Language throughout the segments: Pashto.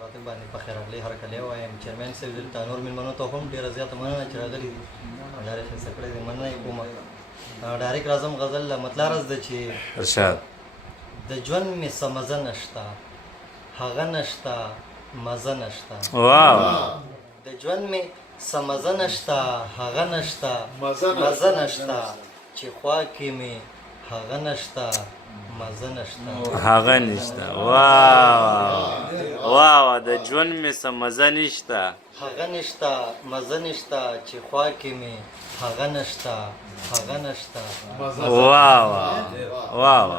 راتب باندې په خیر اغلی هرکلی وایم چیرمن صاحب دلته نور مېلمنو ته هم ډېره زیاته مننه چې راغلي دي لارې ښایسته کړې دي مننه یې کوم ډایرکټ راځم غزل له مطلع رس ده چې ارشاد د ژوند مې څه مزه نشته هغه نشته مزه نشته واو د ژوند مې څه مزه نشته هغه نشته مزه نشته چې خوا کې مې هغه نشته مزه نشته هغه نشته واو واو د ژوند مې څه مزه نشته هغه نشته مزه نشته چې خوا کې مې هغه نشته هغه نشته واو واو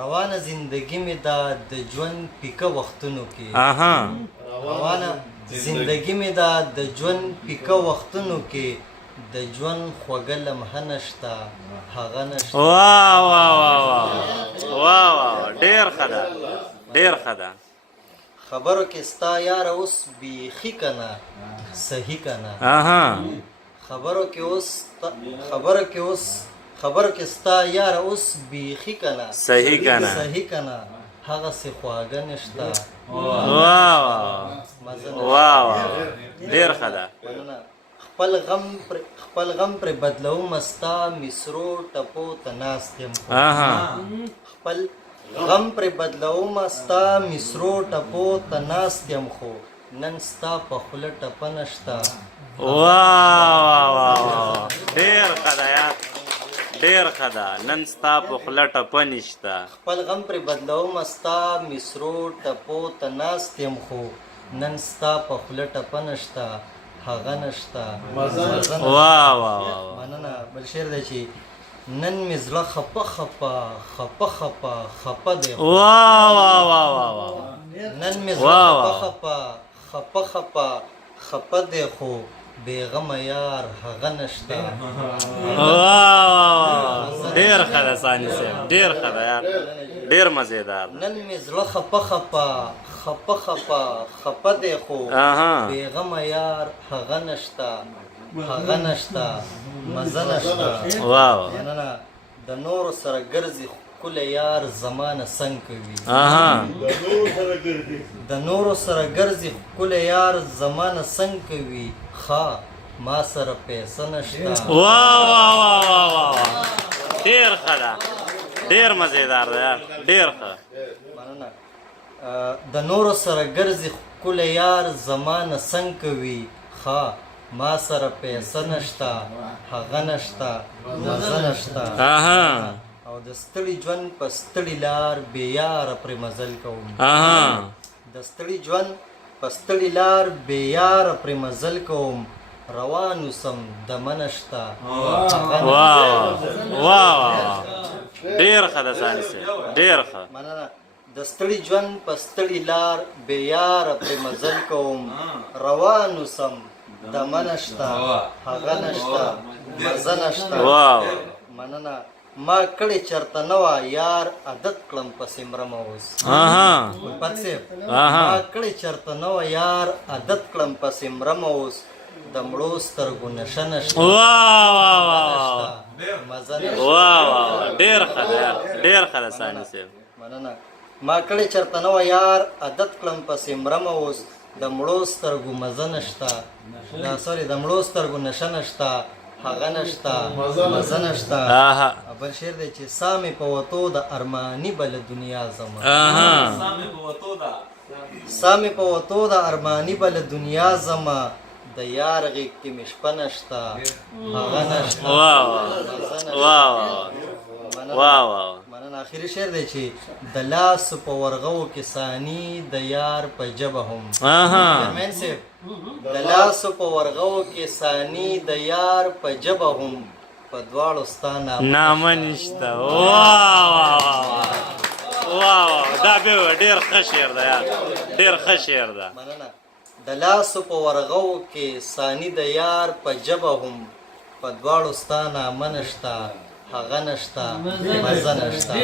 روانه زندگی مې دا د ژوند پیکه وختونو کې اها روانه زندگی مې دا د ژوند پیکه وختونو کې د ژوند خوږه لمحه نشته هغه نشته واو واو واو واو ډېر ښه ده ډېر ښه ده خبرو کې ستا یاره اوس بیخي کنه صحیح کنه اها خبرو کې ستا یاره اوس بیخي کنه صحیح کنه صحیح کنه هغه سي خواږه نشته واو مزه واو ډېر ښه ده مننه خپل غم پر بدلوم ستا مصرو ټپو ته ناست یم اها خپل غم پر بدلوم ستا مصرو ټپو ته ناست یم خو نن ستا په خوله ټپه نشته واو ډېر ښه ده یار ډېر ښه ده نن ستا په خوله ټپه نشته خپل غم پر بدلوم ستا مصرو ټپو ته ناست یم خو نن ستا په خوله ټپه نشته هغه نشته واو واو مننه بل شعر دی چې نن مې زړه خپه خپه خپه خپه خپه دی واو واو واو نن مې زړه خپه خپه خپه خپه خپه دی خو بېغمه یار هغه نشته واو ډېر ښه ده ثاني صاحب ډېر ښه ده یار ډېر مزېدار نن مې زړه خپه خپه خپه خپه خپه دی خو بېغمه یار هغه نشته هغه نشته مزه نشته واو مننه د نورو سره ګرځي ښکلی یار زمانه څنګ کوي د نورو سره ګرځي ښکلی یار زمانه څنګ کوي ښه ما سره پیسه نشته واو واو واو ډېر ښه ده ډېر مزېدار ده یار ډېر ښه مننه د نورو سره ګرځي ښکلی یار زمانه څنګ کوي ښه ما سره پیسه نشته هغه نشته مزه نشته او د ستړي ژوند په ستړي لار بې یاره پرې مزل کوم د ستړي ژوند په ستړي لار بې یاره پرې مزل کوم روان اوسم دمه نشته واو واو ډېر ښه ده ثاني صاحب ډېر ښه مننه د ستړي ژوند په ستړي لار بې یاره پرې مزل کوم روان اوسم دمه نشته هغه نشته مزه نشته مننه ما کړې چرته نه وه یار عادت کړم پسې مرمه اوس الفت صاحب ما کړې چرته نه وه یار عادت کړم پسې مرمه اوس د مړو سترګو نشه نشته مزه نشته ډېر ښه ده ډېر ښه ده ثاني صاحب مننه ما کړې چرته نه وه یار عادت کړم پسې مرمه اوس د مړو سترګو مزه نشته سوري د مړو سترګو نشه نشته هغه نشته مزه نشته بل شعر دی چې سا مې په وتو د ارماني بله دنیا زما سا مې په وتو د ارماني بله دنیا زما د یار غېږ کې مې شپه نشته هغه نشته مننه آخري شعر دی چې د لاسو په ورغو کې ثاني د یار په ژبه هم چیرمن صاحب د لاسو په ورغو کې ثاني د یار په ژبه هم په دواړو ستا نامه نشته واو دا بیا ډېر ښه شعر ده یار ډېر ښه شعر ده مننه د لاسو په ورغو کې ثاني د یار په ژبه هم په دواړو ستا نامه نشته هغه نشته مزه نشته